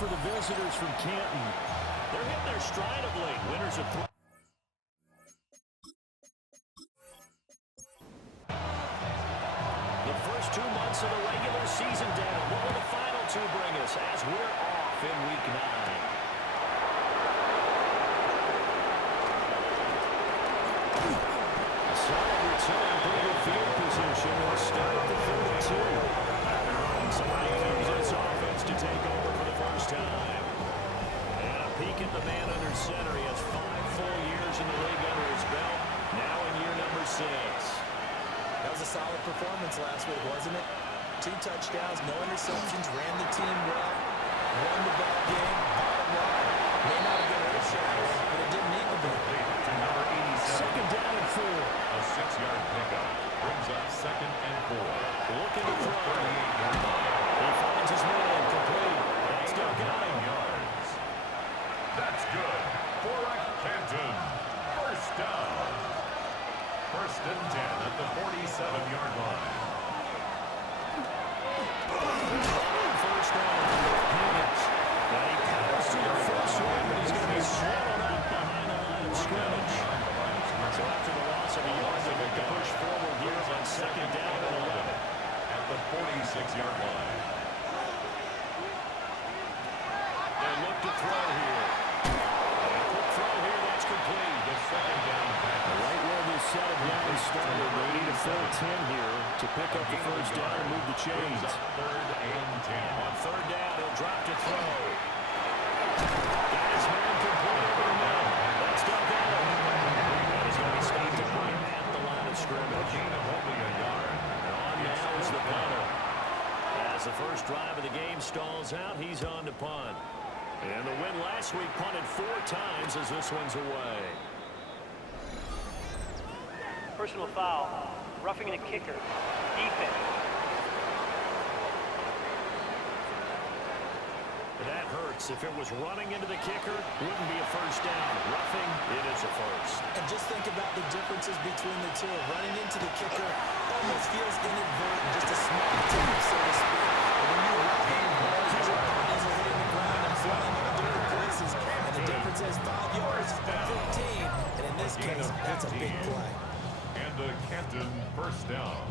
for the visitors from Canton. They're hitting their stride of late. Winners of three. The first 2 months of the regular season down. What will the final two bring us as we're off in Week 9? A solid return to the field position. We'll start at the 32. Somebody comes this offense to take over for the first time. And a peek at the man under center. He has 5 full years in the league under his belt. Now in year number 6. That was a solid performance last week, wasn't it? 2 touchdowns, no interceptions, ran the team well, won the ball game, bottom line. May not have been earth-shattering, but it didn't need to be. To number 87. Second down and 4. A 6-yard pickup brings up 2nd and 4. Looking to throw. 38-yard line. He finds his man complete. That's still got him. 9 yards. That's good for a Canton. First down. First and 10 at the 47-yard line. First down. Higgins. Now he powers to the first one, but he's going to be swallowed up behind the line of scrimmage. So after the loss of a yard, they make a push forward here on 2nd down and 11. At the 46-yard line. They look to throw here. And a quick throw here, that's complete. The 2nd down pass. Right where this set of down started, they need a full 10 here to pick up the first down and move the chains. 3rd and 10. On 3rd down, he'll drop to throw. Got his man complete over the middle. That's still got him. And he's going to be stopped at the line of scrimmage. Gain of only a yard. And on now is the punter. As the first drive of the game stalls out, he's on to punt. And the win last week punted 4 times as this one's away. Personal foul, roughing the kicker, defense. That hurts. If it was running into the kicker, wouldn't be a first down. Roughing, it is a first. And just think about the differences between the two. Running into the kicker almost feels inadvertent, just a small tip, so to speak. And when you're roughing, your bodies are hitting the ground and flying all different places. And the difference is 5 yards, 15. And in this case, that's a big play. And a Canton first down.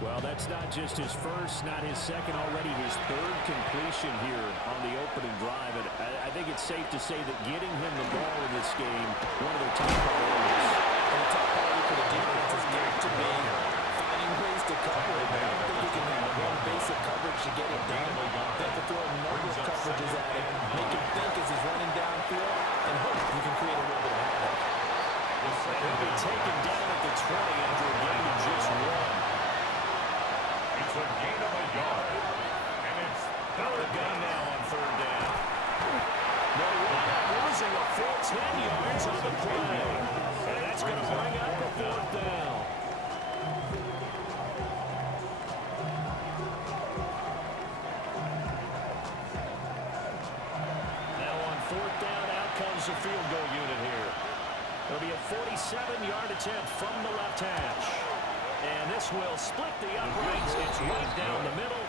Well, that's not just his first, not his second, already his 3rd completion here on the opening drive. And I think it's safe to say that getting him the ball in this game, one of their top priorities. And the top priority for the defense is got to be finding ways to cover it. I don't think you can have one basic coverage to get it done. They have to throw a number of coverages at him, make him think as he's running downfield, and hope you can create a little bit of havoc. He'll be taken down at the 20 after a gain of just 1. It's a gain of a yard. And it's Third gun now on 3rd down. No one losing a full 10 yards on the play. And that's going to bring up the 4th down. Now on 4th down, out comes the field goal unit here. It'll be a 47-yard attempt from the left hash. And this will split the uprights. It's right down the middle.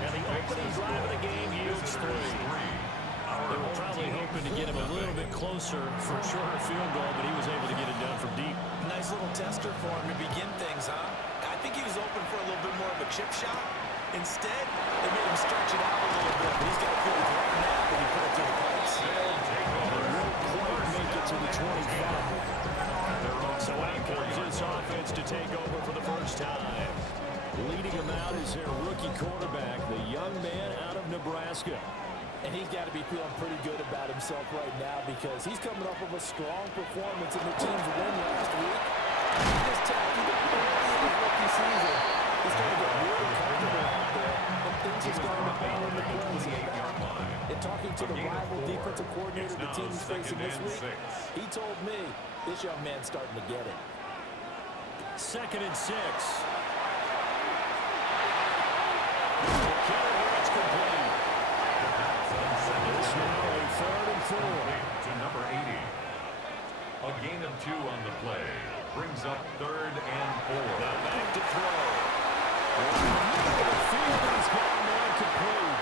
And the opening drive of the game yields 3. They were probably hoping to get him a little bit closer for a shorter field goal, but he was able to get it done from deep. Nice little tester for him to begin things, huh? I think he was open for a little bit more of a chip shot. Instead, they made him stretch it out a little bit, but he's got to feel great now when he put it through the pipes. They won't quite make it to the 25. So out comes this offense to take over for the first time. Leading them out is their rookie quarterback, the young man out of Nebraska. And he's got to be feeling pretty good about himself right now because he's coming off of a strong performance in the team's win last week. He just tapped into his rookie season. He's starting to get really comfortable out there, and things are starting to fall into place. And talking to the rival defensive coordinator the team is facing this week, he told me this young man's starting to get it. 2nd and 6. It's complete. It's now a 3rd and 4. To number 80. A gain of 2 on the play. Brings up 3rd and 4. Now back to throw. The field is gone now complete.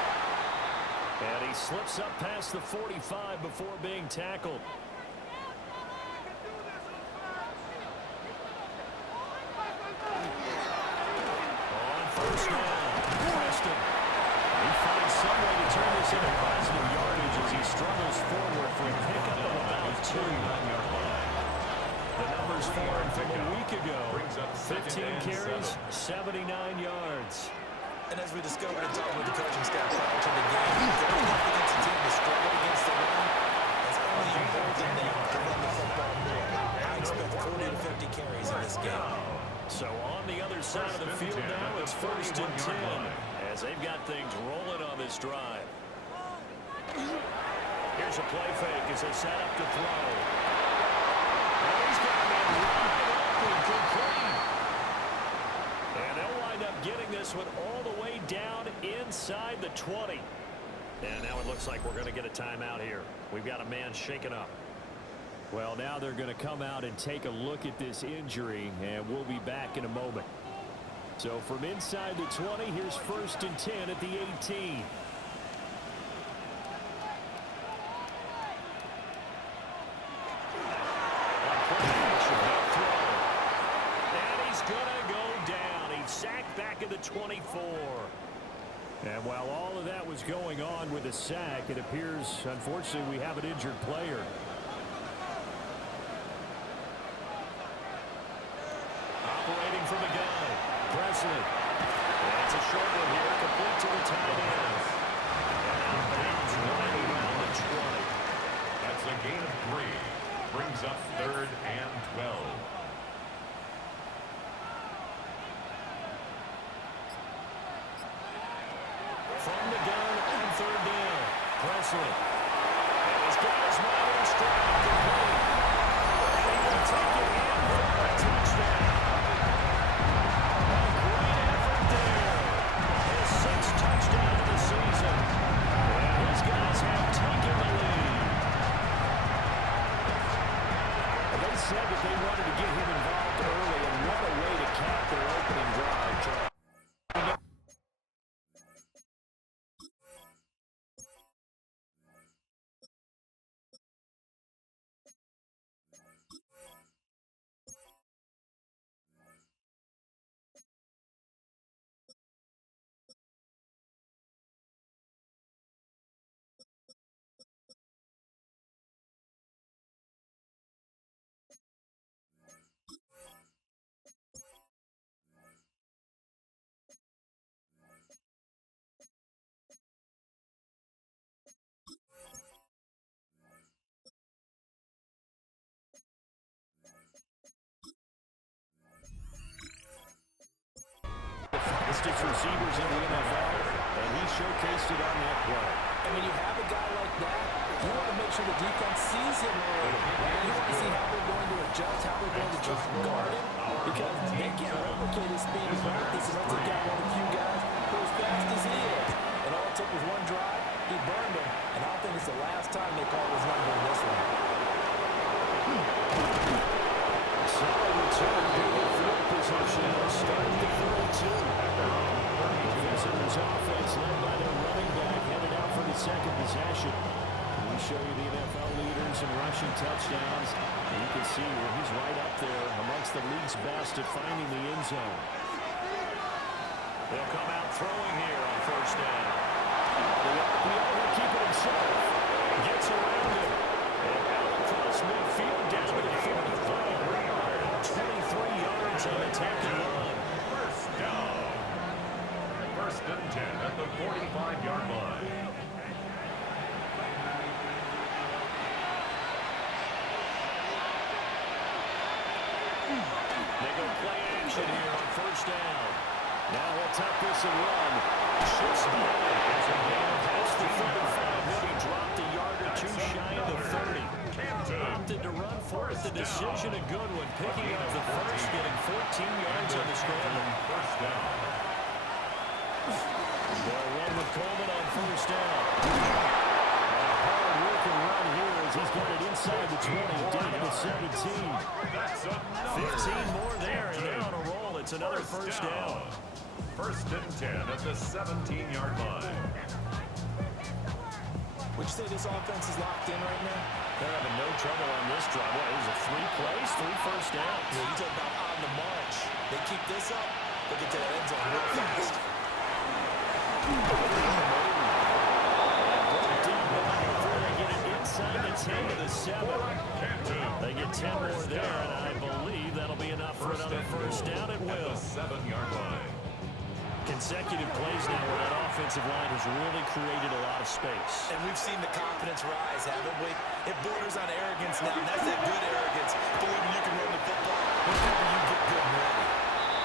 And he slips up past the 45 before being tackled. On first down, Preston. He finds some way to turn this into positive yardage as he struggles forward for a pickup of about 2. The numbers for him from a week ago. 15 carries, 79 yards. And as we discovered in talking with the coaching staff prior to the game, going up against a team that struggled against the run has only emboldened them to run the football more. I expect 40 to 50 carries in this game. So on the other side of the field now, it's first and 10 as they've got things rolling on this drive. Here's a play fake as they set up to throw. And he's got him right open, complete. And they'll wind up getting this one all the way down inside the 20. And now it looks like we're going to get a timeout here. We've got a man shaken up. Well, now they're going to come out and take a look at this injury, and we'll be back in a moment. So from inside the 20, here's first and 10 at the 18. Sacked back at the 24. And while all of that was going on with a sack, it appears, unfortunately, we have an injured player. Operating from the gun, Presley. That's a short one here, complete to the tight end. And out of bounds right around the 20. That's a gain of 3. Brings up 3rd and 12. From the gun on 3rd down. Presley. And he's got his man on strike. Complete. And he will take it in for a touchdown. A great effort there. His 6th touchdown of the season. And his guys have taken the lead. And they said that they wanted to get him involved early, and what a way to cap their opening drive. Fastest receivers in the NFL, and he showcased it on that play. And when you have a guy like that, you want to make sure the defense sees him early. You want to see how they're going to adjust, how they're going to just guard him, because they can't replicate his speed in practice unless they got one of the few guys who are as fast as he is. And all it took was one drive, he burned him, and I don't think it's the last time they call his number in this one. Solid return to the field position. Starting the 42. Visitors offense led by their running back, headed out for the second possession. We show you the NFL leaders in rushing touchdowns. And you can see where he's right up there amongst the league's best at finding the end zone. They'll come out throwing here on first down. The RPO will keep it himself. Gets around it. And out across midfield down to the 45. 23 yards on the tackle run. First down. First and 10 at the 45-yard line. They go play action here on first down. Now he'll tuck this and run. Shifts back. Past the 35. Maybe dropped a yard or two shy of the 30. Opted to run for it. The decision a good one. Picking up the first, getting 14 yards on the scramble. First down. They'll run with Coleman on first down. A hard working run here as he's got it inside the 20, down to the 17. 15 more there, and they're on a roll. It's another first down. First and 10 at the 17-yard line. Would you say this offense is locked in right now? They're having no trouble on this drive. What, is it 3 plays, 3 first downs? Yeah, you talk about on the march. They keep this up, they get to the end zone real fast. They get it inside the 10 to the 7. They get 10 more there, and I believe that'll be enough for another first down. It will. 7-yard line. Consecutive plays now where that offensive line has really created a lot of space. And we've seen the confidence rise, haven't we? It borders on arrogance now, and that's that good arrogance. Believing you can run the football whenever you get good and ready.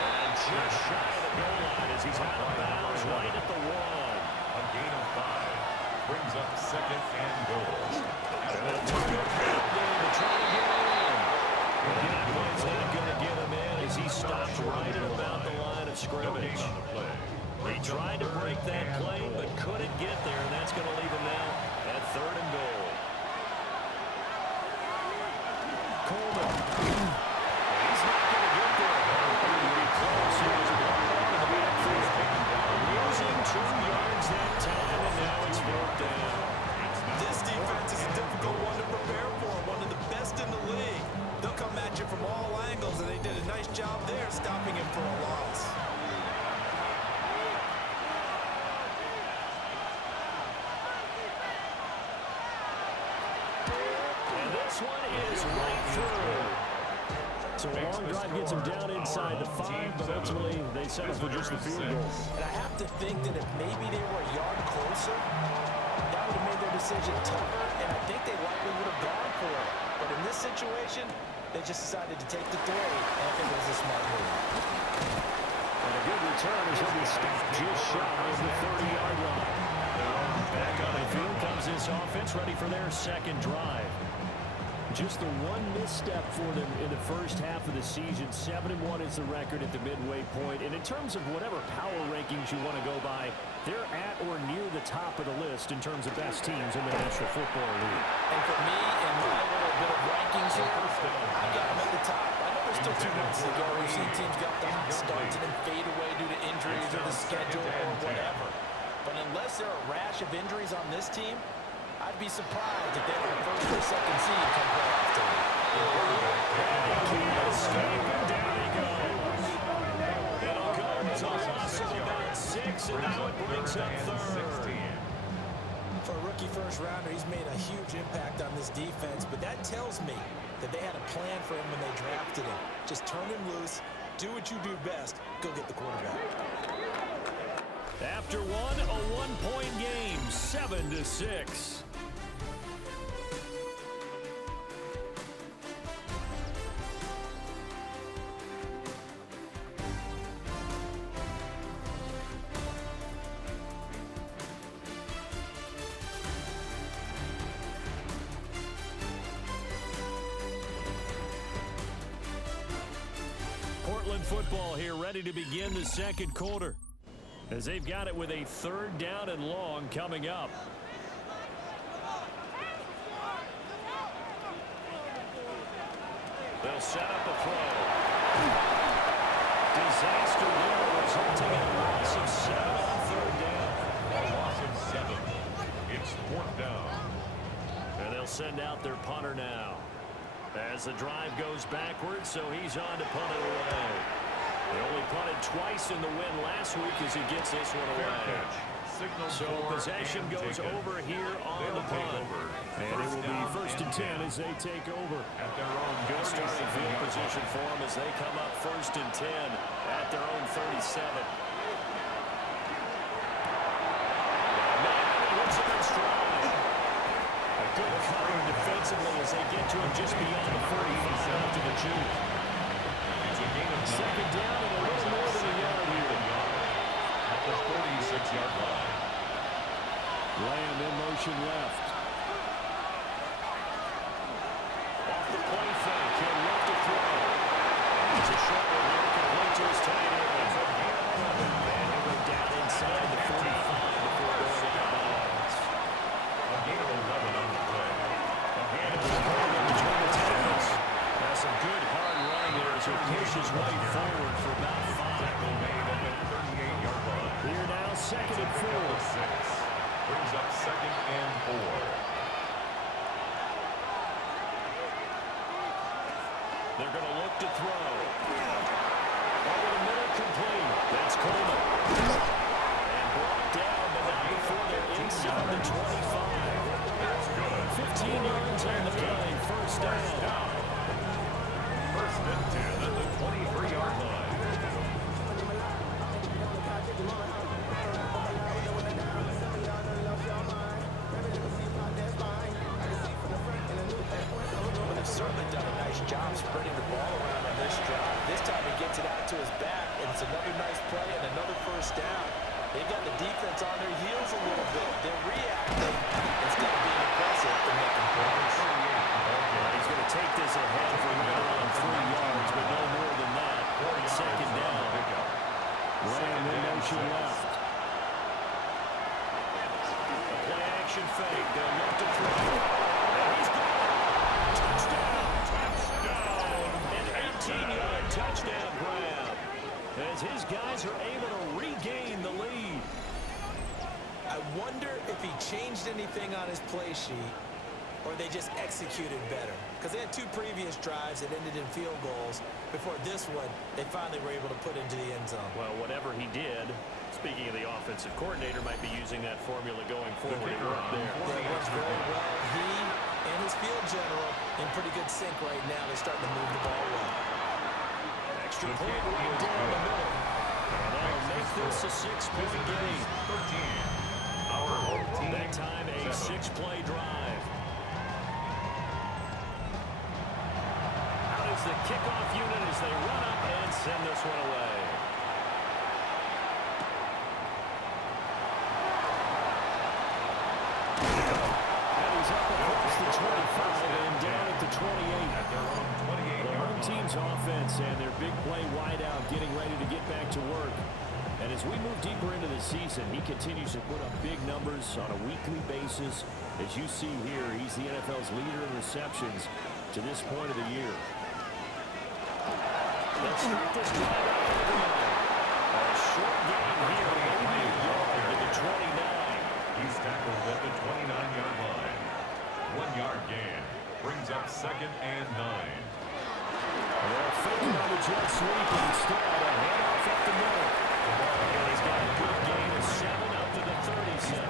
And just shy of the goal line as he's out of bounds right at the 1. A gain of 5. Brings up 2nd and goal. And a turnover to try to get in. And that one's not going to get him in as he stops right at about the line of scrimmage. He tried to break that play, but couldn't get there, and that's going to leave him now at 3rd and goal. Coleman. He's not going to get there. He'll be close. He was blocked out of the backfield. Losing 2 yards that time, and now it's 4th down. This defense is a difficult one to prepare for, one of the best in the league. They'll come at you from all angles, and they did a nice job there stopping him for a loss. This one is right through. So a long drive gets him down inside the 5, but ultimately they settle for just the field goal. And I have to think that if maybe they were a yard closer, that would have made their decision tougher, and I think they likely would have gone for it. But in this situation, they just decided to take the 3, and I think it was a smart move. And a good return is he'll be stopped just shy of the 30-yard line. Back on the field comes this offense, ready for their 2nd drive. Just the one misstep for them in the first half of the season. 7-1 is the record at the midway point. And in terms of whatever power rankings you want to go by, they're at or near the top of the list in terms of best teams in the National Football League. And for me, in my little bit of rankings here, I've got them at the top. I know there's still 2 months to go. We've seen teams get off the hot starts and then fade away due to injuries or the schedule or whatever. But unless there are a rash of injuries on this team, I'd be surprised if they were the 1st or 2nd seed come playoff time. And down he goes. It'll go to a loss of about 6, and now it brings up 3rd. For a rookie first-rounder, he's made a huge impact on this defense, but that tells me that they had a plan for him when they drafted him. Just turn him loose, do what you do best, go get the quarterback. After one, a 1-point game, 7-6. Portland football here, ready to begin the 2nd quarter, as they've got it with a 3rd down and long coming up. They'll set up a throw. Disaster there, resulting in a loss of 7 on 3rd down. A loss of 7. It's 4th down. And they'll send out their punter now, as the drive goes backwards, so he's on to punt it away. They only punted twice in the win last week as he gets this one away. So possession goes over here on the punt. And it will be 1st and 10 as they take over. At their own Good starting field position for them as they come up 1st and 10 at their own 37. Man, he hits him in stride. A good cover defensively as they get to him just beyond the 45 after the juke. It's a gain of 2nd down and a little more than a yard here. At the 46-yard line. Lamb in motion left. Off the play fake, he'll look to throw. It's a short one here, complete to his tight end. And he'll go down inside the 45 before going out of bounds. A gain of 11 on the play. A hand of the between the tackles. That's some good hard running there as he pushes way forward for about 5. Tackle made at the 38-yard line. Here now, 2nd and 4. Brings up 2nd and 4. They're going to look to throw. Over the middle, complete. That's Coleman. And brought down, but not before they're inside the 25. That's good. 15 yards on the play. First down. First and 10 at the 23-yard line. They've certainly done a nice job spreading the ball around on this drive. This time he gets it out to his back, and it's another nice play and another first down. They've got the defense on their heels a little bit. They're reacting instead of being aggressive and making plays. He's going to take this ahead for right around 3 yards, but no more than that. Second down. Lamb in motion left. A play action fake. They'll look to throw. And he's got it. Touchdown. An 18-yard touchdown grab. As his guys are able to regain the lead. I wonder if he changed anything on his play sheet or they just executed better. Because they had 2 previous drives that ended in field goals. Before this one, they finally were able to put into the end zone. Well, whatever he did, speaking of the offensive coordinator, might be using that formula going forward. Right there. That works very well. He and his field general in pretty good sync right now. They're starting to move the ball well. Extra point right down the middle. And that'll make this a 6-point game. 13. Our home team. That time a 6-play drive. Out is the kickoff unit as they run up and send this one away. And he's up across the 25 and down at the 28. At their own 28-yard The home team's offense and their big play wideout getting ready to get back to work. And as we move deeper into the season, he continues to put up big numbers on a weekly basis. As you see here, he's the NFL's leader in receptions to this point of the year. Let's start this drive out over the middle. A short gain here, maybe a yard to the 29. He's tackled at the 29-yard line. 1-yard gain. Brings up 2nd and 9. They're faking on the jet sweep instead. A handoff up the middle. And he's got a good gain of 7 up to the 37.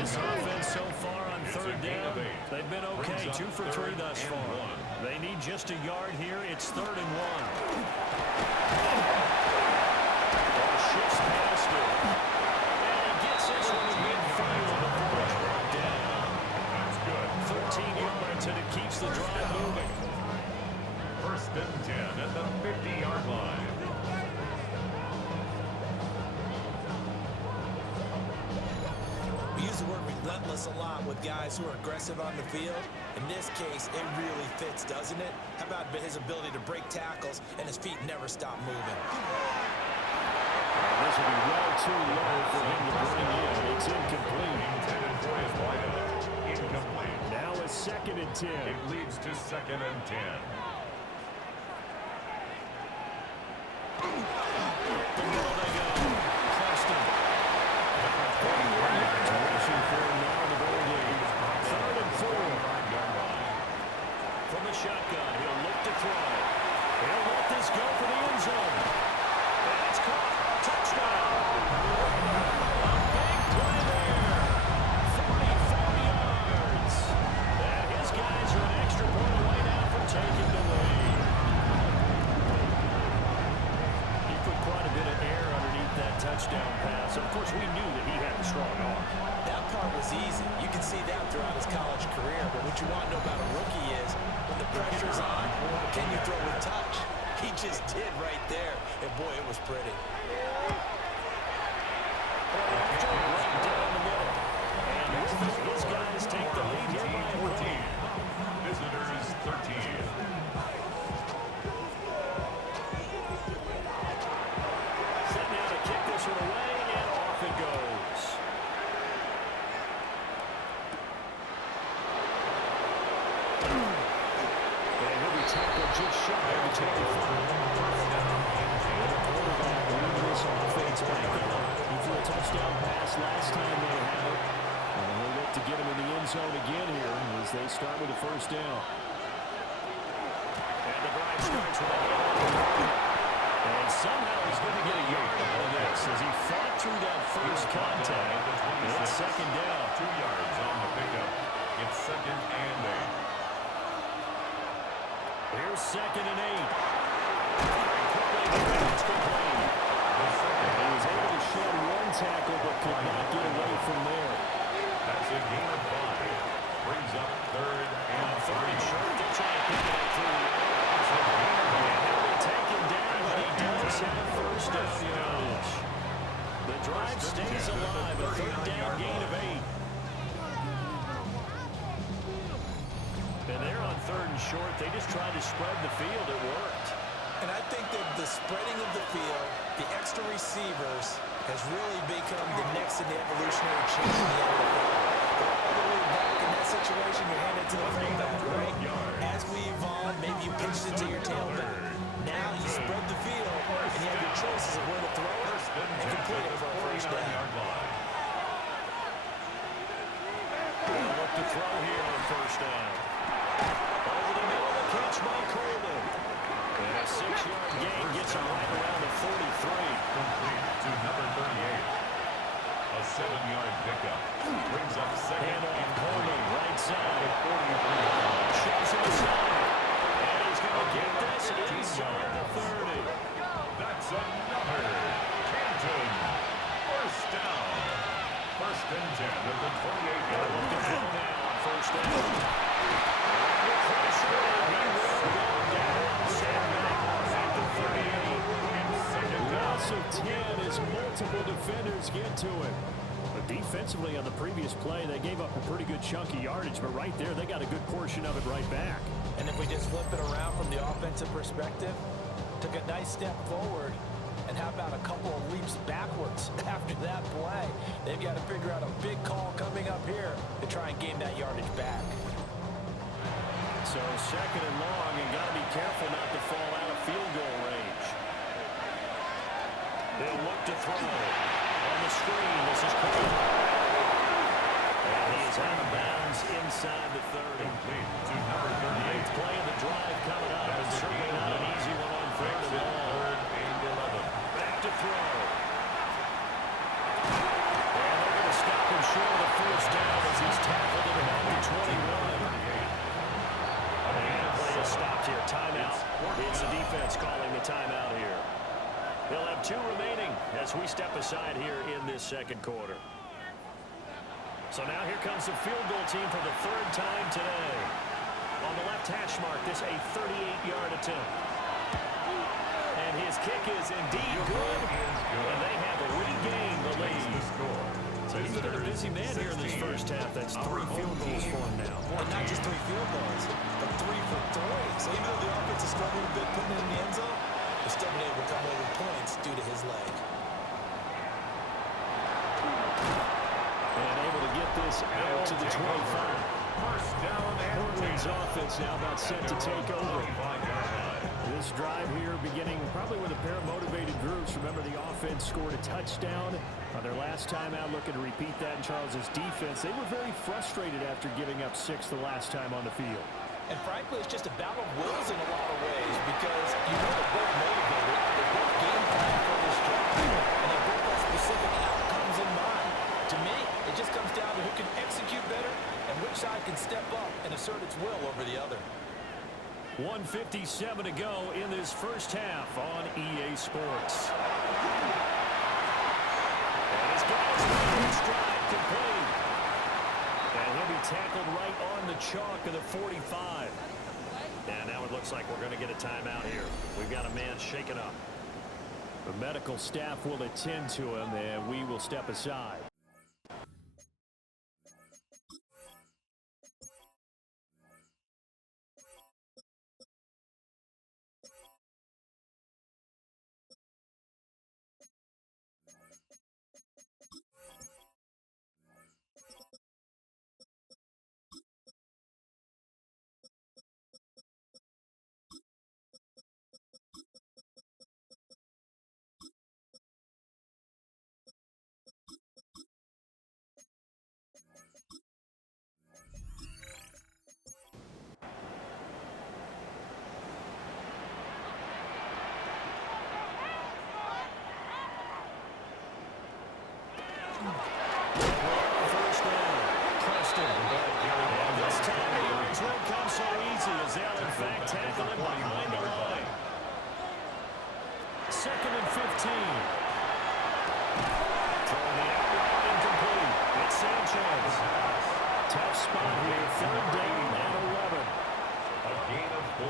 This offense so far on third down, they've been okay. 2 for 3 thus far. They need just a yard here. It's 3rd and 1. Shifts past it. And he gets this one in midfield before it's brought down. That's good. 13 yards, and it keeps the drive moving. 1st and 10 at the 50-yard line. We use the word relentless a lot with guys who are aggressive on the field. In this case, it really fits, doesn't it? How about his ability to break tackles and his feet never stop moving? This will be well too low for him to bring in. It's incomplete. Intended for his wideout. Incomplete. Now a 2nd and 10. It leads to 2nd and 10. The middle they go. Preston. 41 yards rushing for him now in the ball game. 3rd and 4. From the shotgun, he'll look to throw. He'll let this go for the end zone. And it's caught. Touchdown. A big play there. 44 yards. And his guys are an extra point away now from taking the lead. He put quite a bit of air underneath that touchdown pass. Of course, we knew that he had a strong arm. That part was easy. You can see that throughout his college career. But what you want to know about a rookie is when the pressure's on, can you throw with touch? He just did right there. And boy, it was pretty. Right down the middle. And these guys take the lead here by 14. Visitors 13. Set now to kick this one away, and off it goes. And he'll be tackled just shy of the 25. The quarterback leading this offense back up. He threw a touchdown pass last time they had it. And they'll look to get him in the end zone again here as they start with a first down. And the drive starts with a hit. And somehow he's going to get a yard out of this as he fought through that first contact. And it's second down. 2 yards on the pickup. It's 2nd and 8. Here's 2nd and 8. Quickly, it's complete. He was able to shed one tackle but could not get away from there. That's a gain of 5. Brings up 3rd and 3. Short to try to pick it up through the air. He'll be taken down, but he does have a first down yardage. The drive stays alive, a 3rd down gain of 8. And they're on 3rd and short. They just tried to spread the field. It worked. And I think that the spreading of the field, the extra receivers, has really become the next in the evolutionary chain in the NFL. All the way back in that situation, you're handed to the fullback, right? As we evolve, maybe you pitch it to your tailback. Now you spread the field, and you have your choices of where to throw it and complete it for a first down. They'll look to throw here on first down. Over the middle, the catch by Coleman. And a 6-yard gain gets him right around the 43. Complete to number 38. A 7-yard pickup. Brings up 2nd and Coleman, right side. 43. Shoves him aside. And he's going to get this inside the 30. That's another. Canton. First down. 1st and 10 at the 28-yard line. First down. Loss of 10 as multiple defenders get to it. But defensively on the previous play, they gave up a pretty good chunk of yardage, but right there, they got a good portion of it right back. And if we just flip it around from the offensive perspective, took a nice step forward, and how about a couple of leaps backwards after that play? They've got to figure out a big call coming up here to try and gain that yardage back. So 2nd and long, and got to be careful not to fall out of field goal range. They'll look to throw. On the screen, this is Coleman. And he is out of bounds inside the 30. Complete to number 38. Ninth play of the drive coming up, and certainly not an easy one on 3rd and long. 3rd and 11. Back to throw. And they're going to stop him short of the first down as he's tackled at about the 21. And play is stopped here. Timeout. It's the defense calling the timeout here. They'll have 2 remaining as we step aside here in this 2nd quarter. So now here comes the field goal team for the 3rd time today. On the left hash mark, this a 38-yard attempt. And his kick is indeed good, and they have regained the lead. So he's been a busy man here in this first half. That's 3 field goals for him now. And not just 3 field goals, but 3 for 3. So even though the offense is struggling a bit putting it in the end zone, they're still been able to come away with points due to his leg. And able to get this out to the 25. First down and Portland's offense now about set to take over. 25-yard line. This drive here beginning probably with a pair of motivated groups. Remember, the offense scored a touchdown on their last time out, looking to repeat that in Charles's defense. They were very frustrated after giving up 6 the last time on the field. And frankly, it's just a battle of wills in a lot of ways because you know they're both motivated, they're both game planning for this job, and they both have specific outcomes in mind. To me, it just comes down to who can execute better and which side can step up and assert its will over the other. 1:57 to go in this first half on EA Sports. And he's got his first stride complete. And he'll be tackled right on the chalk of the 45. And now it looks like we're going to get a timeout here. We've got a man shaken up. The medical staff will attend to him, and we will step aside.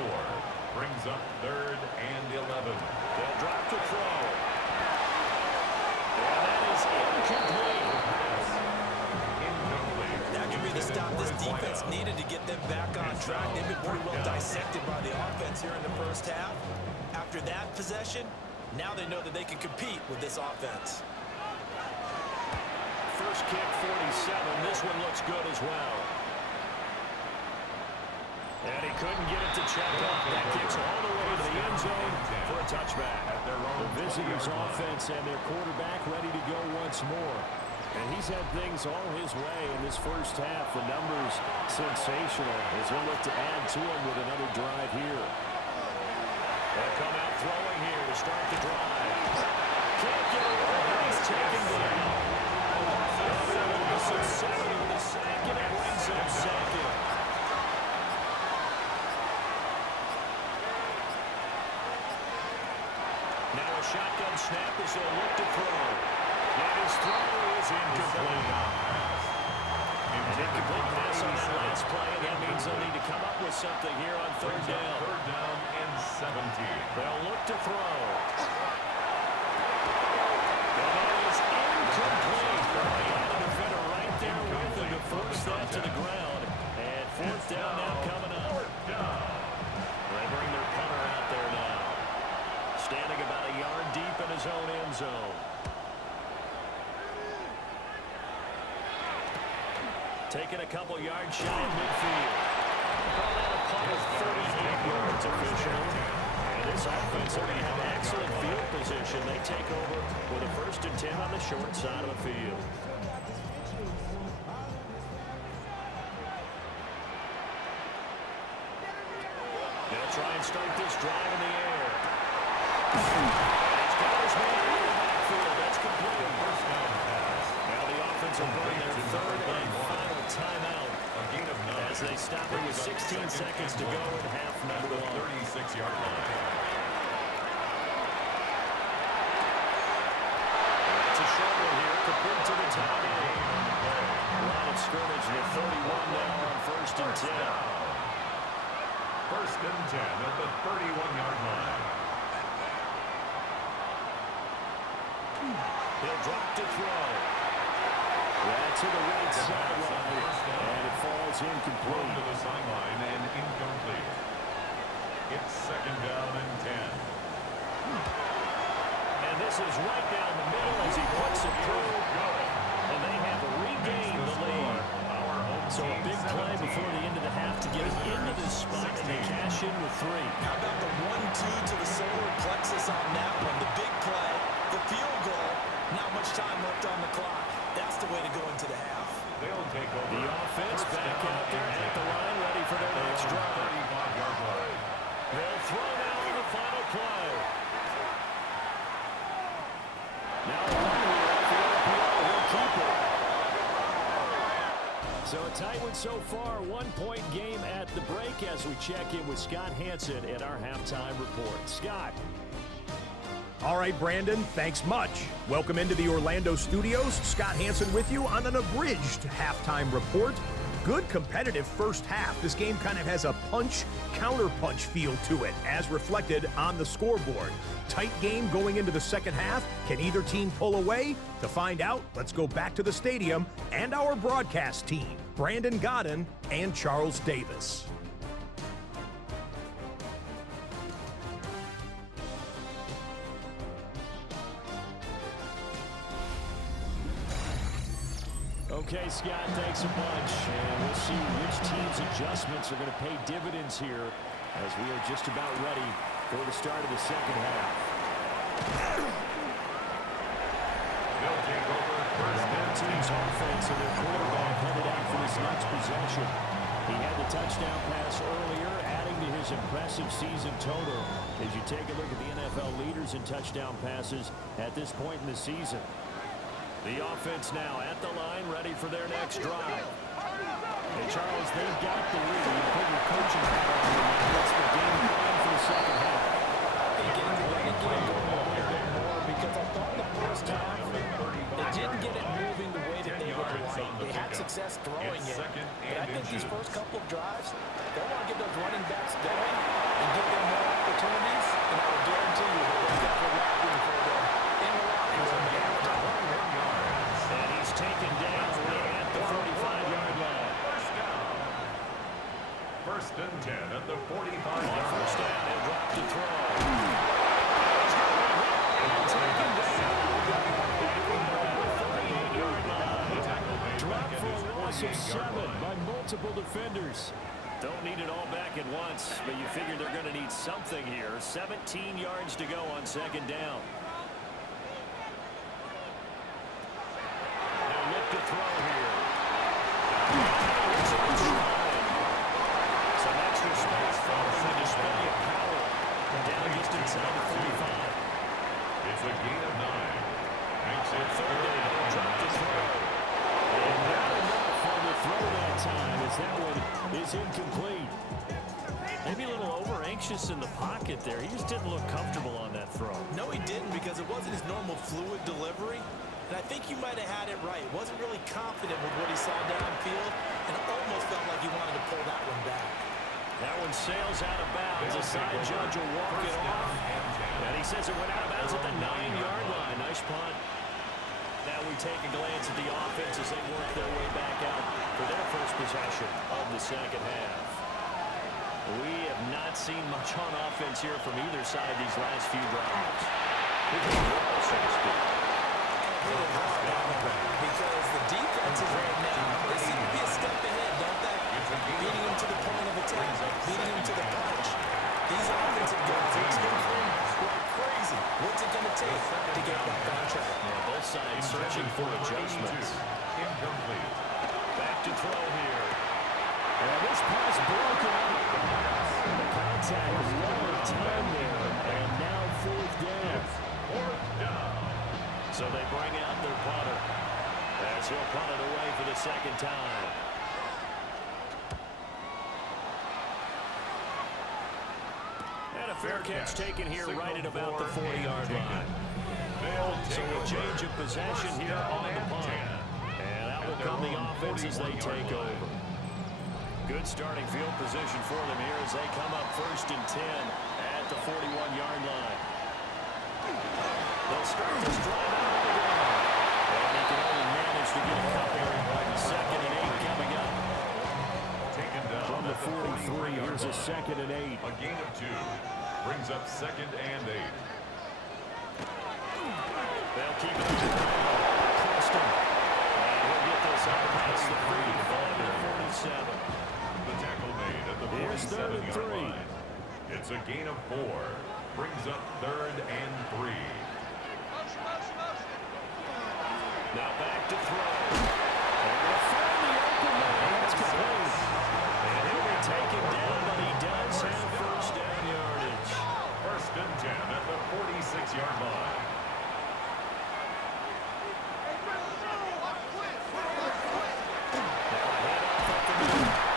score. Brings up 3rd and 11. They'll drop to throw. And that is incomplete. Incomplete. That could be the stop this defense needed to get them back on track. They've been pretty well dissected by the offense here in the first half. After that possession, now they know that they can compete with this offense. First kick, 47. This one looks good as well. And he couldn't get it to check up. That kicks all the way to the end zone for a touchback. The visitors' offense and their quarterback ready to go once more. And he's had things all his way in this first half. The numbers sensational as they look to add to him with another drive here. They'll come out throwing here to start the drive. Can't get away. He's taken down. This is 7 with the sack, and it brings up second. Now a shotgun snap as they'll look to throw. And his throw is incomplete. An incomplete pass on that last play, and that means they'll need to come up with something here on 3rd down. 3rd down and 17. They'll look to throw. And that is incomplete. They had a defender right there with him to force that to the ground. And 4th down now coming up. They bring their punter out there now. Standing about a yard deep in his own end zone. Taking a couple yards shy of midfield. Call that a punt of 38 yards official. And this offense already have excellent field position. They take over with a 1st and 10 on the short side of the field. They'll try and start this drive in the air. It's got his man in the backfield. That's complete. First down pass. Now the offense will burn their 3rd and final timeout A gain of 9. as they stop it with 16 seconds to go in half number 1. 36-yard line. It's a short one here, complete to the tight end. Line of scrimmage, the 31 now on 1st and 10. 1st and 10 at the 31-yard line. He'll drop to throw. That's to the right sideline, and it falls Thrown incomplete. to the sideline and incomplete. It's 2nd down and 10. And this is right down the middle as he puts it through. And they have regained the lead. So a big play before the end of the half to get it into this spot, and they cash in with 3. How about the 1-2 to the solar plexus on that one? The big play, the field goal, not much time left on the clock. That's the way to go into the half. They'll take over. The offense back out there at the line, ready for their next drive. 35-yard line. They'll throw now on the final play. Now a run here at the RPO. He'll keep it. So a tight one so far, 1-point game at the break as we check in with Scott Hansen at our halftime report. Scott. All right, Brandon, thanks much. Welcome into the Orlando studios. Scott Hansen with you on an abridged halftime report. Good competitive first half. This game kind of has a punch-counter-punch feel to it, as reflected on the scoreboard. Tight game going into the second half. Can either team pull away? To find out, let's go back to the stadium and our broadcast team, Brandon Godden and Charles Davis. Okay, Scott, thanks a bunch. And we'll see which team's adjustments are going to pay dividends here as we are just about ready for the start of the second half. They'll take over first Their and team's offense and their quarterback headed out for this next possession. He had the touchdown pass earlier, adding to his impressive season total as you take a look at the NFL leaders in touchdown passes at this point in the season. The offense now at the line, ready for their next drive. Hey, Charles, they've got the lead. You put your coaching hat on them. What's the game plan for the second half? Getting the running game going a little bit more because I thought in the first half they didn't get it moving the way that they would like. They had success throwing it, but I think these first couple of drives, they want to get those running backs going and loss of 7 by multiple defenders. Don't need it all back at once, but you figure they're going to need something here. 17 yards to go on second down. They'll look to throw here. Some extra space for the display of power. Down just inside the 45. It's a gain of 9. Makes it Third down. Drop to throw. And not enough on the throw that time, as that one is incomplete. Maybe a little over-anxious in the pocket there. He just didn't look comfortable on that throw. No, he didn't, because it wasn't his normal fluid delivery. And I think you might have had it right. Wasn't really confident with what he saw downfield, and almost felt like he wanted to pull that one back. That one sails out of bounds. A side judge will walk it off. And he says it went out of bounds at the 9-yard line. Nice punt. Now we take a glance at the offense as they work their way back out for their first possession of the second half. We have not seen much on offense here from either side these last few drives. So to speak. Because the defenses right now, they seem to be a step ahead, don't they? Beating them to the point of attack, beating them to the punch. These offensive guys are tinkering like crazy. What's it going to take to get back on track? Yeah, both sides searching for adjustments. Incomplete. Back to throw here. And this pass broken up. The contact was one time there. And now fourth down. Fourth down. So they bring out their punter. As he'll punt it away for the second time. And a fair catch taken here right at about the 40-yard line. So a change of possession here on the punt. And out will come the offense as they take over. Good starting field position for them here as they come up 1st and 10 at the 41-yard line. They'll start this drive out on the ground. And they can only manage to get a couple. 2nd and 8 coming up. Taken down From the at 43, here's a 2nd and 8. A gain of 2 brings up 2nd and 8. They'll keep it on the ground. Preston. And he'll get this up past the 45 to 47. The tackle made at the Here's 3rd and 47-yard 3. line. It's a gain of 4. Brings up 3rd and 3. Now back to throw. And they'll find the open man. That's complete. And he'll be taken down, but he does have first down yardage. 1st and 10 at the 46-yard line.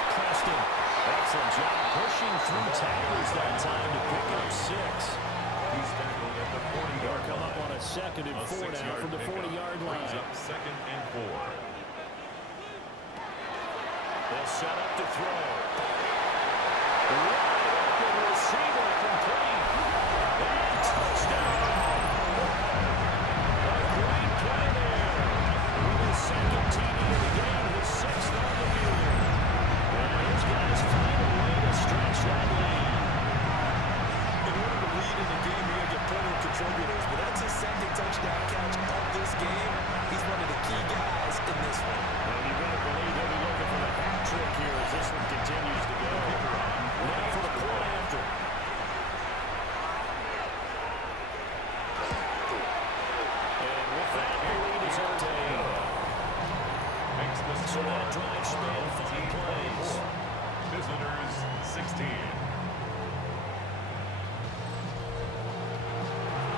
Preston, excellent job pushing through tackles that time to pick up 6. He's tackled at the 40-yard They'll come line. up on a 2nd and 4 now from the 40-yard line. Brings up 2nd and 4. They'll set up to throw. Wide open receiver complete. And touchdown. A great play there. With his 2nd TD of the game, his 6th on the year. And his guys find a way to stretch that lead. In order to lead in the game, you're going to get plenty of contributors, but that's his 2nd touchdown catch of this game. He's one of the key guys in this one. And you better believe he'll be looking for the hat trick here as this one continues to go. Now for the point after. And with that, the lead is obtained. Makes the So that drive spanned 5 plays. Visitors 16.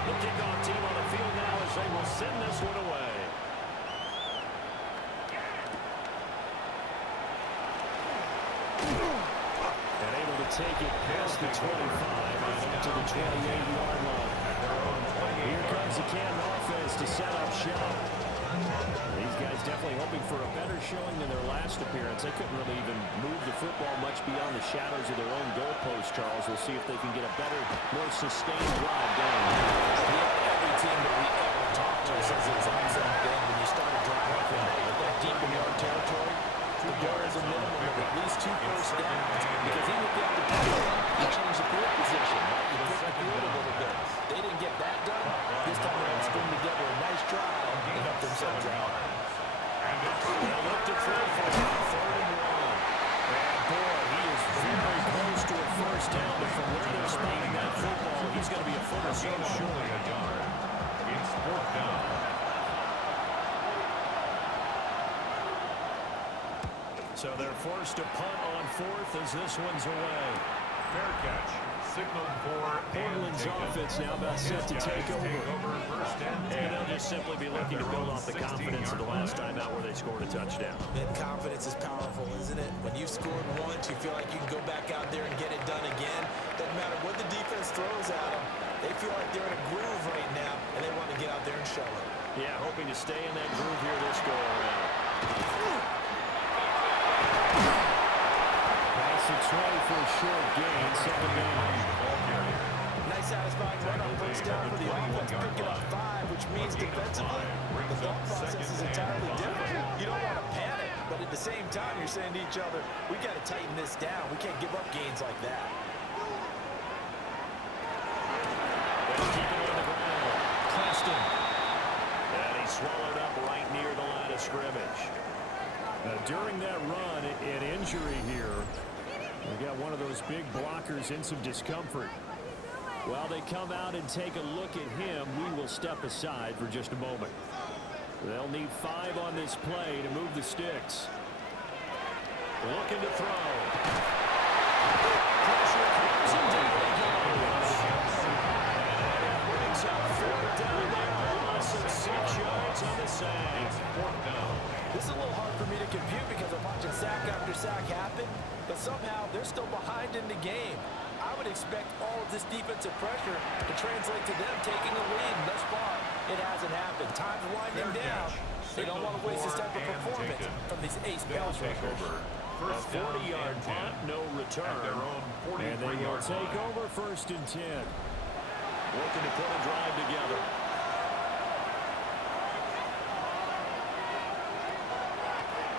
The kickoff team on the field now as they will send this one away. And able to take it past the 25 and up to the 28-yard line. Here comes the Canton offense to set up shop. These guys definitely hoping for a better showing than their last appearance. They couldn't really even move the football much beyond the shadows of their own goalpost, Charles. We'll see if they can get a better, more sustained drive going. Yeah, every team that we ever talked to says it's always been when you start a drive that deep in your own territory, the goal is a minimum of at least 2 first downs. Because even if you have to punt it, you change the field position, right? You push the field a little bit. They didn't get that done. This time they'll string together a nice drive and help themselves out. And it's They'll look to throw for it. from where they're spotting that football, he's going to be a foot or so short. A yard. It's fourth down. So they're forced to punt on fourth as this one's away. Fair catch. Signaled for Portland's offense now about set to take over. First and 10. And they'll just simply be looking to build off the confidence of the last time out where they scored a touchdown. And confidence is powerful, isn't it? When you've scored once, you feel like you can go back out there and get it done again. Doesn't matter what the defense throws at them. They feel like they're in a groove right now, and they want to get out there and show it. Yeah, hoping to stay in that groove here this go-around. Pass the 20 for a short gain, second down. Nice satisfying run on first down for the offense, picking up 5, which means defensively, the thought process is entirely different. You don't want to panic, but at the same time, you're saying to each other, we got to tighten this down. We can't give up gains like that. They'll keep it on the ground. Preston. And he swallowed up right near the line of scrimmage. During that run, an injury here. We got one of those big blockers in some discomfort. While they come out and take a look at him, we will step aside for just a moment. They'll need 5 on this play to move the sticks. Looking to throw. Pressure comes and down he goes. And it brings up fourth down there. A loss of 6 yards on the sack. Fourth down. This is a little hard for me to compute because I'm watching sack after sack happen, but somehow they're still behind in the game. I would expect all of this defensive pressure to translate to them taking a lead. And thus far, it hasn't happened. Time's winding down. They don't want to waste this type of performance from these ace pass rushers. A 40-yard punt, no return. And they will take over first and 10. Looking to put a drive together.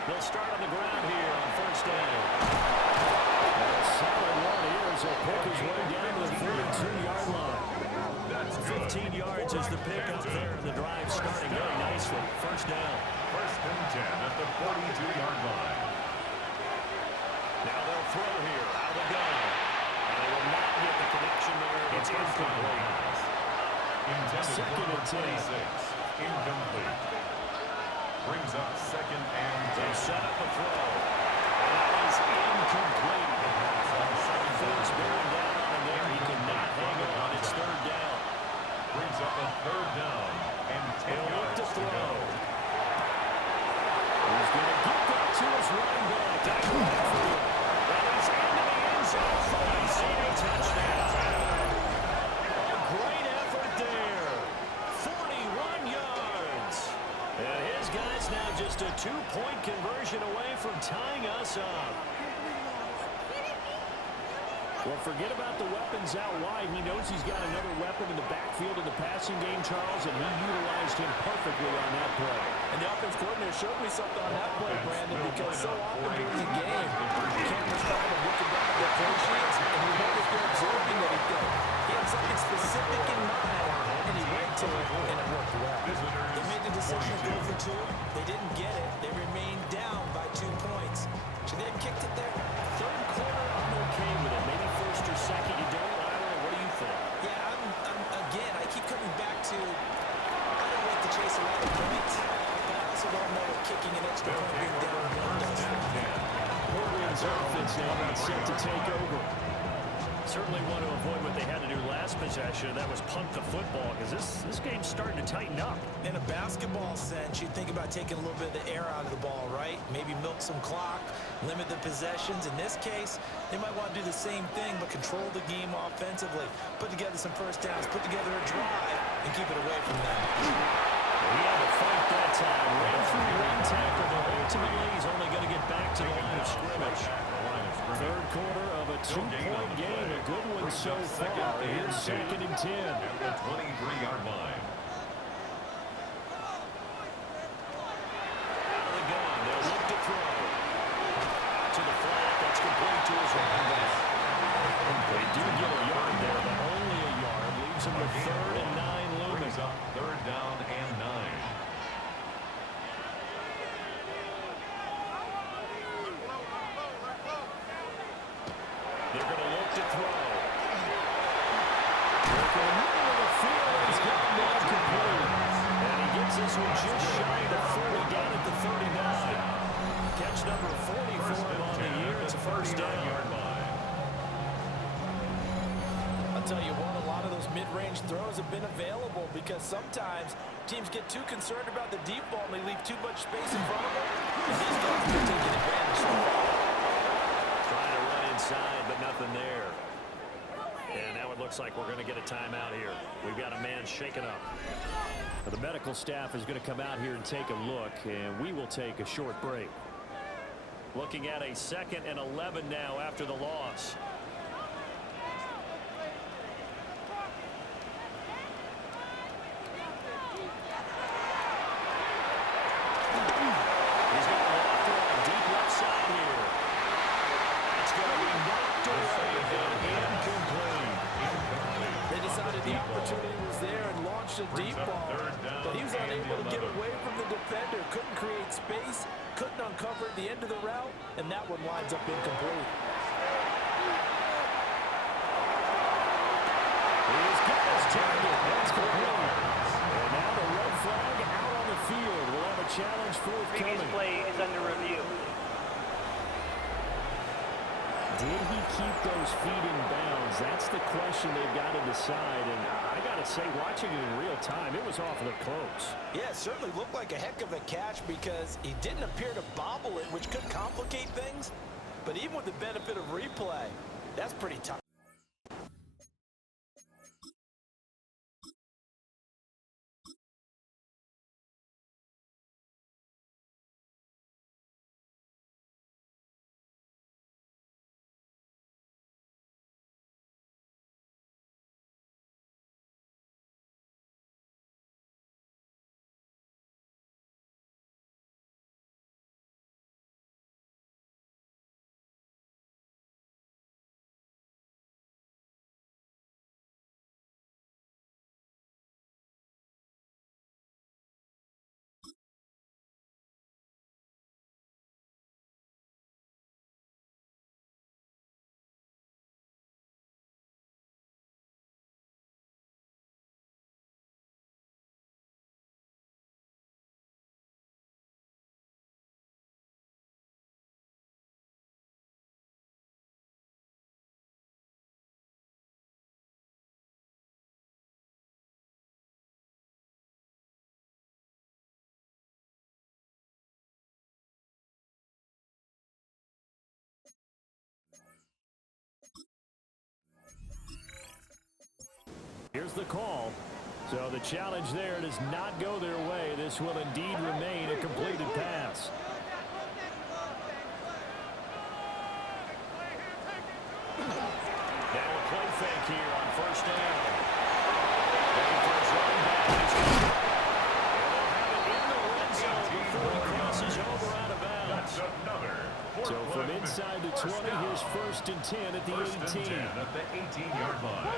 They'll start on the ground here on first down. A solid one here as he'll pick his way down to the 42-yard line. That's 15 yards is the pick up there, and the drive starting very nicely. First down. First and 10 at the 42-yard line. Now they'll throw here out of the gun. And they will not get the connection there. It's incomplete. Second and 10. Incomplete. Brings up second and 10. They set up a throw. And that is incomplete. Things bearing down on him there. He cannot hang on. It's third down. Brings up a third down and 10 He'll look yards to to throw. go. He's going to get that to his running back. That he's into the end zone for a receiving touchdown. A great effort there. 41 yards. And his guy's now just a 2-point conversion away from tying us up. Well, forget about the weapons out wide. He knows he's got another weapon in the backfield in the passing game, Charles, and he utilized him perfectly on that play. And the offense coordinator showed me something on that play, Brandon, because so often during the game, cameras find him looking down at their play sheets, and you notice they're absorbing anything. He had something specific in mind, and he went to it, and it worked well. They made the decision to go for 2. They didn't get it. They remained down by 2 points. Should they have kicked it there? Third quarter, I'm okay with it. Maybe first or second, you don't. I don't know. What do you think? Yeah, again, I keep coming back to, I don't like to chase a lot of points, but I also don't know what kicking an extra point being down one does for me. Portland's offense now about set to take over. Certainly want to avoid what they had to do last possession. That was punt the football, because this game's starting to tighten up. In a basketball sense, you think about taking a little bit of the air out of the ball, right? Maybe milk some clock, limit the possessions. In this case, they might want to do the same thing, but control the game offensively. Put together some first downs, put together a drive, and keep it away from them. He had to fight that time. Ran through one tackle, but ultimately he's only going to get back to the line of scrimmage. Third quarter of a 2-point game. A good one so far. Here's second and 10. At the 23-yard line. Out of the gun. They'll look to throw. To the flat. That's complete to his running back. They do get a yard there, but only a yard. Leaves him with 3rd and 9 looming. Brings up 3rd down and 9. They're going to look to throw. tell you what, a lot of those mid-range throws have been available because sometimes teams get too concerned about the deep ball and they leave too much space in front of them. And these guys have been taking advantage of that. Trying to run inside, but nothing there. And now it looks like we're going to get a timeout here. We've got a man shaken up. The medical staff is going to come out here and take a look, and we will take a short break. Looking at a 2nd and 11 now after the loss. He's going to walk through a deep left side here. It's going to be knocked away and incomplete. They decided the opportunity was there and launched a deep ball, but he was unable to get away from the defender, couldn't create space, couldn't uncover the end of the route, and that one winds up incomplete. He's got his target. That's complete. And now the red flag out on the field. We'll have a challenge Previous forthcoming. play is under review. Did he keep those feet in bounds? That's the question they've got to decide. And I got to say, watching it in real time, it was awfully close. Yeah, it certainly looked like a heck of a catch because he didn't appear to bobble it, which could complicate things. But even with the benefit of replay, that's pretty tough. Here's the call. So the challenge there does not go their way. This will indeed remain a completed pass. Now a play fake here on first down. Looking for his running back. And they'll have it in the red zone before he crosses over out of bounds. So from inside the 20, here's 1st and 10 at the 18. First and 10 at the 18-yard line.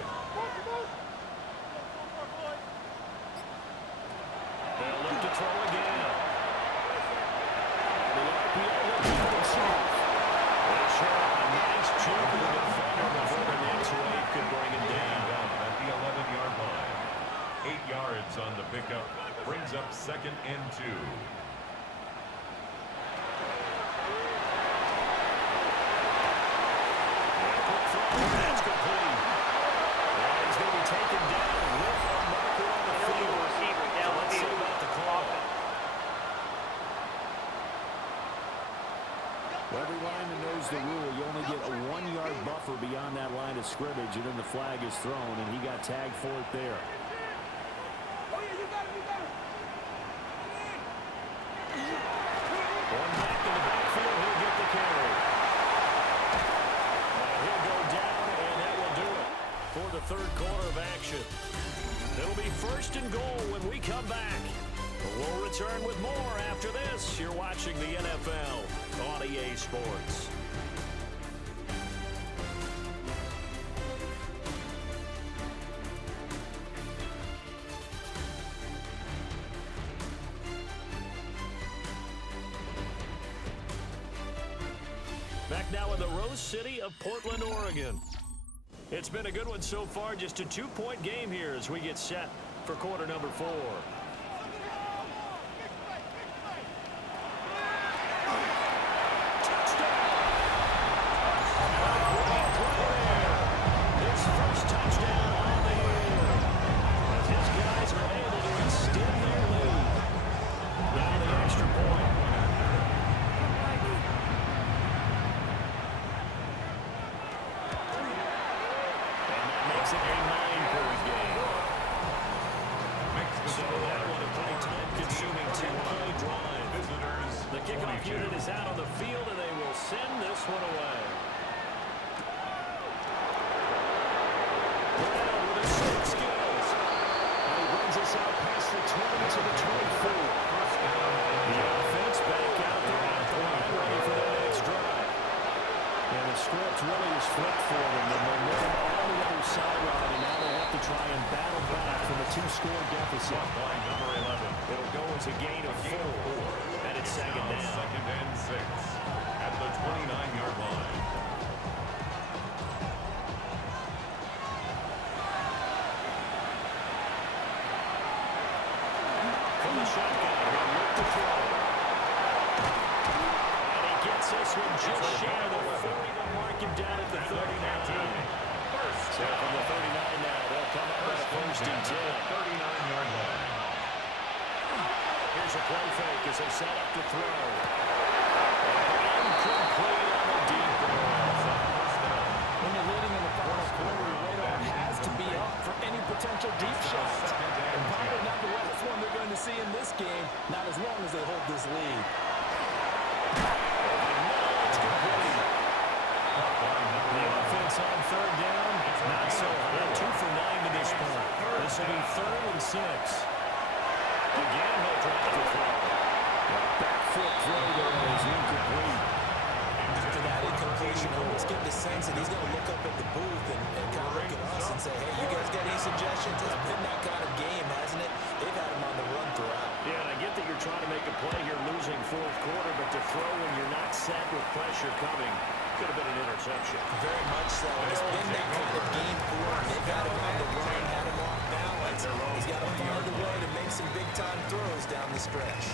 They'll look to throw again. The RPO looking for himself. They show a nice jump in the defender before the next wave could bring him down. At the 11-yard line. 8 yards on the pickup. Brings up 2nd and 2. That's complete. Well, he's going to be taken down with a marker on the field. Receiver So let's see downfield. about the call. Well, every lineman knows the rule. You only get a 1-yard buffer beyond that line of scrimmage, and then the flag is thrown, and he got tagged for it there. One back in the backfield, he'll get the carry. He'll go down, and that will do it for the 3rd quarter of action. It'll be 1st and goal when we come back. We'll return with more after this. You're watching the NFL on EA Sports. Back now in the Rose City of Portland, Oregon. It's been a good one so far. Just a 2-point game here as we get set for quarter number 4. Touchdown! His first touchdown 9-point game. So that one a pretty time-consuming 10-play drive. The kickoff unit is out on the field, and they will send this one away. Brown with his short skills. And he brings us out past the 20 to the 24. The offense back out there at the line, ready for their next drive. And the script really is flipped for them. The momentum on the other sideline, and now they have to try and battle back from a 2-score deficit. Line number 11. It'll go as a gain of 4. And it's second down. Second and 6 at the 29-yard line. From the shotgun, he'll look to throw. And he gets this one just shy of the 40. They'll mark him down at the 39. So from the 39 now, they'll come up with a first and 10. 39-yard line. Here's a play fake as they set up to throw. Incomplete on the deep ball. When you're leading in the final quarter, your radar has to be up for any potential deep shots. And probably not the last one they're going to see in this game, not as long as they hold this lead. It's complete. The offense on third down, not so high. 2 for 9 to this point. This will be 3rd and 6. Again, he'll drop the throw. Back foot throw there is incomplete. After that incompletion, I almost get the sense that he's going to look up at the booth and kind of look at us and say, hey, you guys got any suggestions? It's been that kind of game, hasn't it? They've had him on the run throughout. Yeah, and I get that you're trying to make a play here losing 4th quarter, but to throw when you're not set with pressure coming could have been an interception. Very much so. It's been that kind of game for him. They've had him on the run, had him off balance. He's got to find a way to make some big-time throws down the stretch.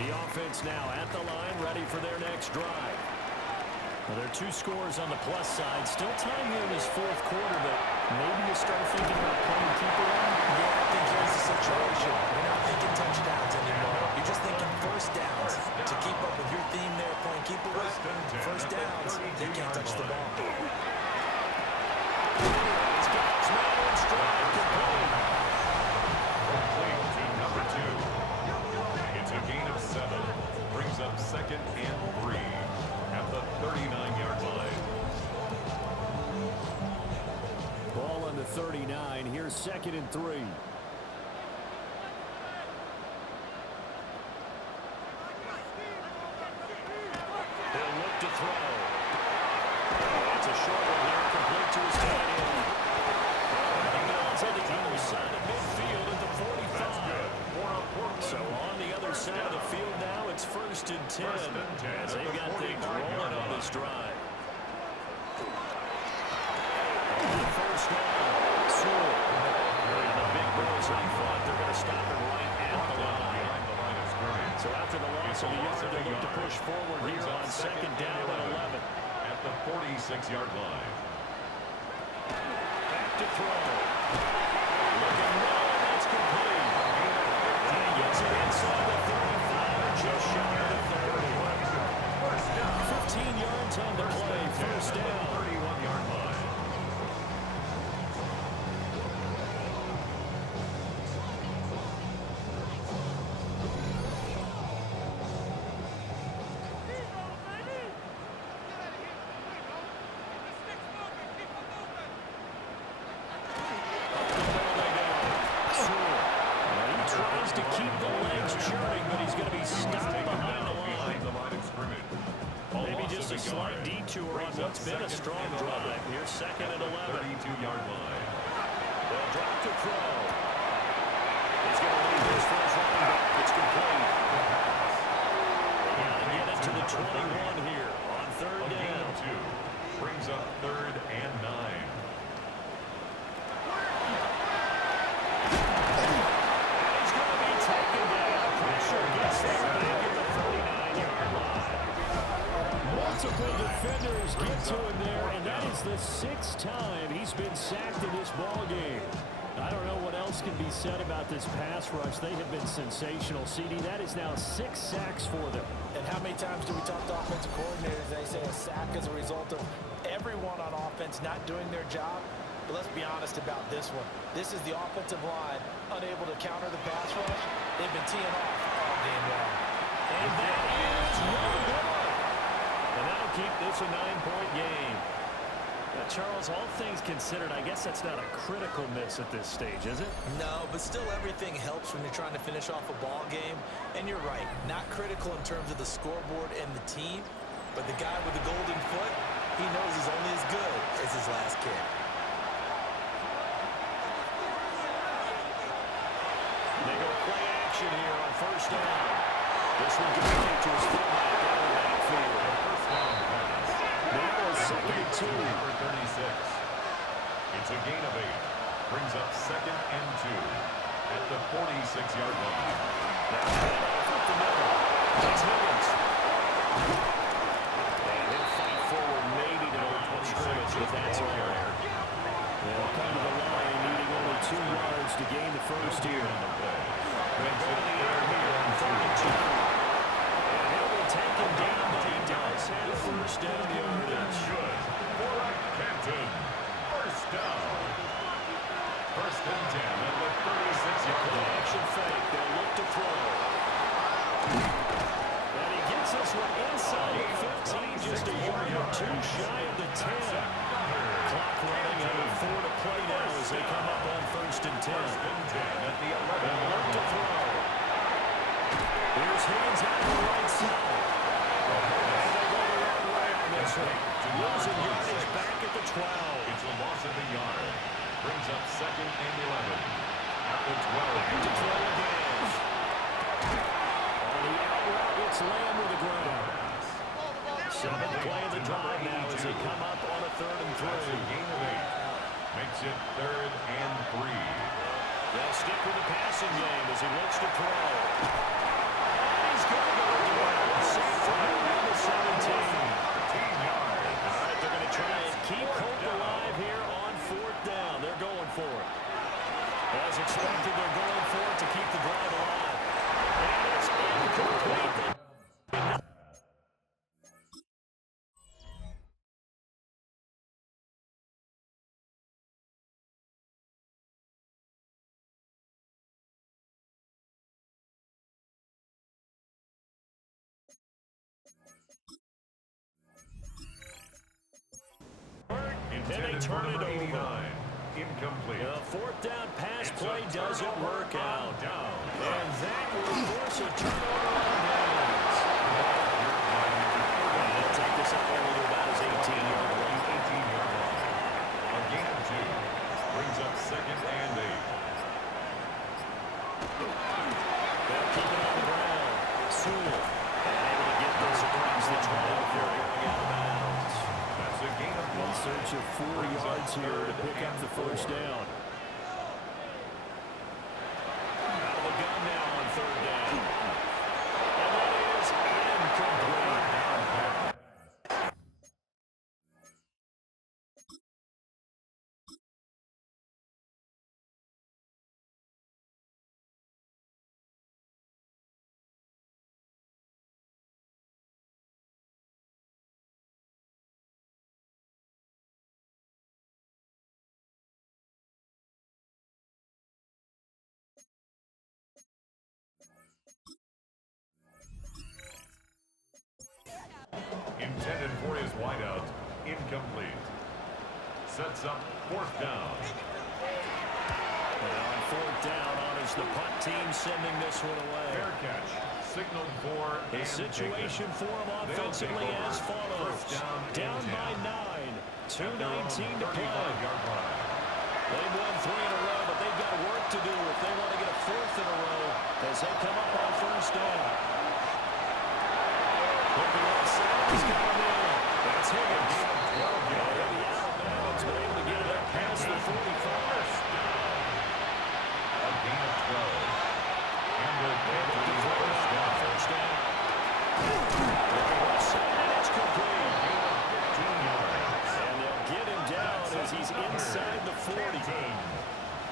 The offense now at the line, ready for their next drive. Well, there are 2 scores on the plus side. Still time here in this 4th quarter, but maybe you start thinking about playing keeper on. Yeah, I think here's the situation. You're not thinking touchdowns anymore. You're just thinking first downs. To keep up with your theme there, playing keeper with first downs, they can't touch the ball. It's got his man on stride. Complete. Complete to number 2. It's a gain of 7. Brings up 2nd and 3 at the 39-yard line. Ball on the 39. Here's 2nd and 3. He'll look to throw. It's a short one here, complete to his tight end. And now it's on the other side of midfield at the 45. So on the other side of the field now, it's 1st and 10 as they've got things rolling on this drive. On the first down, Sewell. And the big boys, I thought they're going to stop him right at the line. So after the loss of the yard, they look to push forward here on 2nd down and 11. At the 46-yard line. Back to throw. Looking low, and that's complete. And he gets it inside the 35, just shy of the 30. 15 yards on the play, first down. 31-yard line. To keep the legs churning, but he's going to be stopped behind the line. Maybe just a slight detour on what's been a strong drive. Here's 2nd and 11. 32-yard line. They'll drop to throw. He's going to leave this for his running back. It's complete. And get it to the 21 here on 3rd down. 2 brings up 3rd and 9. Multiple defenders get to him there, and that is the 6th time he's been sacked in this ball game. I don't know what else can be said about this pass rush. They have been sensational. CD, that is now 6 sacks for them. And how many times do we talk to offensive coordinators? They say a sack is a result of everyone on offense not doing their job. But let's be honest about this one. This is the offensive line unable to counter the pass rush. They've been teeing off all game long. And that is no good. And that'll keep this a 9-point game. Now, Charles, all things considered, I guess that's not a critical miss at this stage, is it? No, but still everything helps when you're trying to finish off a ball game. And you're right, not critical in terms of the scoreboard and the team. But the guy with the golden foot, he knows he's only as good as his last kick. They go play action here on first down. This one continues to his fullback out of the backfield. First down pass. Now a second and 2. Number 36. It's a gain of 8. Brings up second and 2 at the 46-yard line. Now up the middle. It's Higgins. And he'll fight forward maybe to open scrimmage if that's all. They'll come to the line needing only 2 yards to gain the first here. They go to the air here on 3rd and 2. And he'll be taken down, but he does have first down yardage. Good. For Canton. First down. First and 10 at the 36-yard line. Action fake. They'll look to throw. And he gets this one inside the 15, just a yard or 2 shy of the 10. Clock running under 4 to play now as they come up on first and 10. First and 10 at the 11-yard They'll look to line. throw. Here's Higgins out to the right side. And they go the wrong way on this one. Losing yardage back at the 12. It's a loss of a yard. Brings up second and 11 at the 12. Back to throw again. On the out route, it's Lamb with the ground. 7th play of the drive now as they come up on a 3rd and 3. That's a gain of 8. Makes it 3rd and 3. They'll stick with the passing game as he looks to throw. And he's going to go again. Safe for him at the 17. 14 yards. All right, they're going to try and keep hope alive here on 4th down. They're going for it. As expected, they're going for it to keep the drive alive. And it's incomplete. Then they turn it over. Incomplete. The 4th down pass play doesn't work out. And that will force a turnover on downs. And they'll take this up only to about his 18-yard line. 18-yard line. A gain of 2. Brings up second and 8. They'll keep it on the ground. Sewell able to get this across the 12 before going out of bounds. That's a gain of 1. In search of 4 yards here to pick up the first down. Out of the gun now on 3rd down. And that is incomplete. Intended for his wideout. Incomplete. Sets up 4th down. And on 4th down, honors the punt team sending this one away. Fair catch. Signaled for The and situation taken. for him offensively They'll take as over. follows. First down and Down 10. by 9. At their own 2:19 to play. 35-yard line. They've won 3 in a row, but they've got work to do if they want to get a 4th in a row as they come up on first down. Looking right side, he's got him in. That's Higgins. 12 yards. And the out of bounds, but able to get it up past the 45. A gain of 12. And we'll get to the first down. First down. Looking right side, and it's complete. Gain of 15 yards. And they'll get him down as he's inside the 40.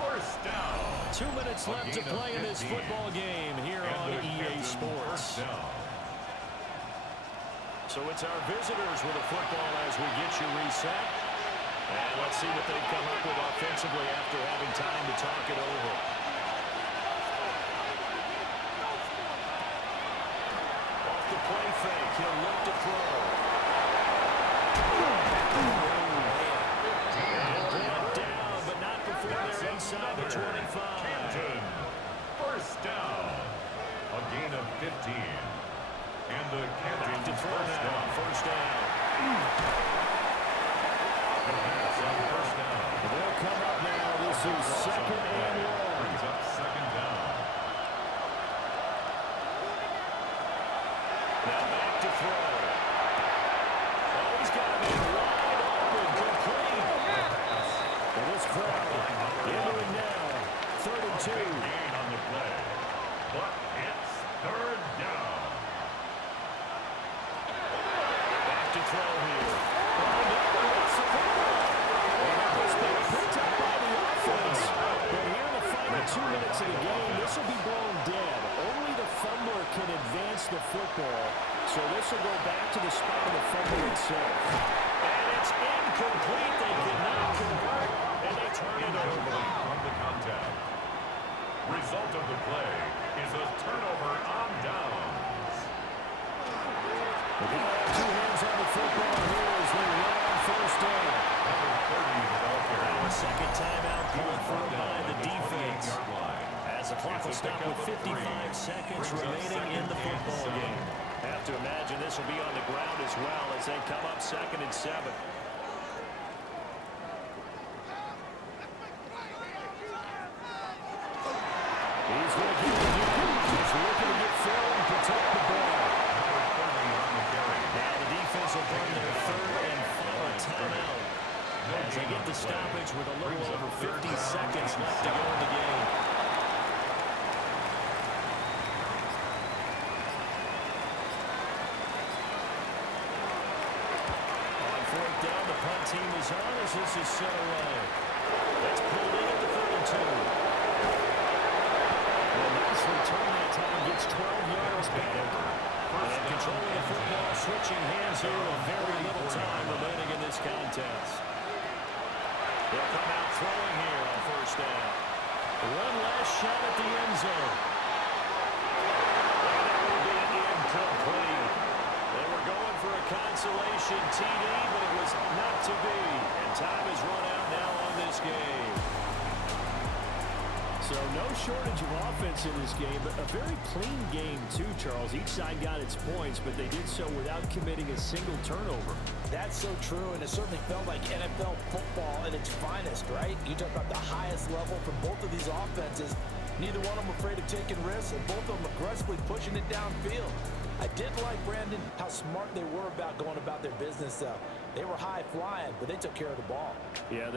First down. 2 minutes left to play in this football game here on EA Sports. First down. So So it's our visitors with a football as we get you reset. And let's see what they've come up with offensively after having time to talk it over. Off the play fake, he'll look to throw. And brought down, but not before they're inside the 25. Canton. First down. A gain of 15. And the Canton to throw first now. down. First down. The pass on first down. They'll come up now. This is second and long. Brings up second down. Now back to throw. Oh, he's got him in wide open. Complete. And this crowd entering now. 3rd and 2. Big gain on the play. But it's third down. Back to throw here. Oh, no, that's the football. And that was picked up by the offense. But here in the final 2 minutes of the game, this will be blown dead. Only the fumbler can advance the football. So this will go back to the spot of the fumble itself. And it's incomplete. They cannot convert, and they turn it over. From the contact. Result of the play is a turnover on downs. They have 2 hands on the football here as they run on first down. Number 30 ball carrier. Now a second timeout called for by the defense. As the clock will stop with 55 seconds remaining in the football game. Have to imagine this will be on the ground as well as they come up 2nd and 7. He's going to get it again. He's looking to get Phil and protect the ball. Now the defense will burn their 3rd and final timeout. As they get the stoppage with a little over 50 seconds left to go in the game. On 4th down, the punt team is on as this is set away. That's pulled in at the 3rd and 2. Well, nice return that time, gets 12 yards back. And controlling the football, switching hands here with very little time remaining in this contest. They'll come out throwing here on 1st down. One last shot at the end zone. And it will be incomplete. They were going for a consolation TD, but it was not to be. And time has run out now on this game. So no shortage of offense in this game, but a very clean game too, Charles. Each side got its points, but they did so without committing a single turnover. That's so true, and it certainly felt like NFL football at its finest, right? You talk about the highest level from both of these offenses. Neither one of them afraid of taking risks, and both of them aggressively pushing it downfield. I did like, Brandon, how smart they were about going about their business, though. They were high flying, but they took care of the ball. Yeah, they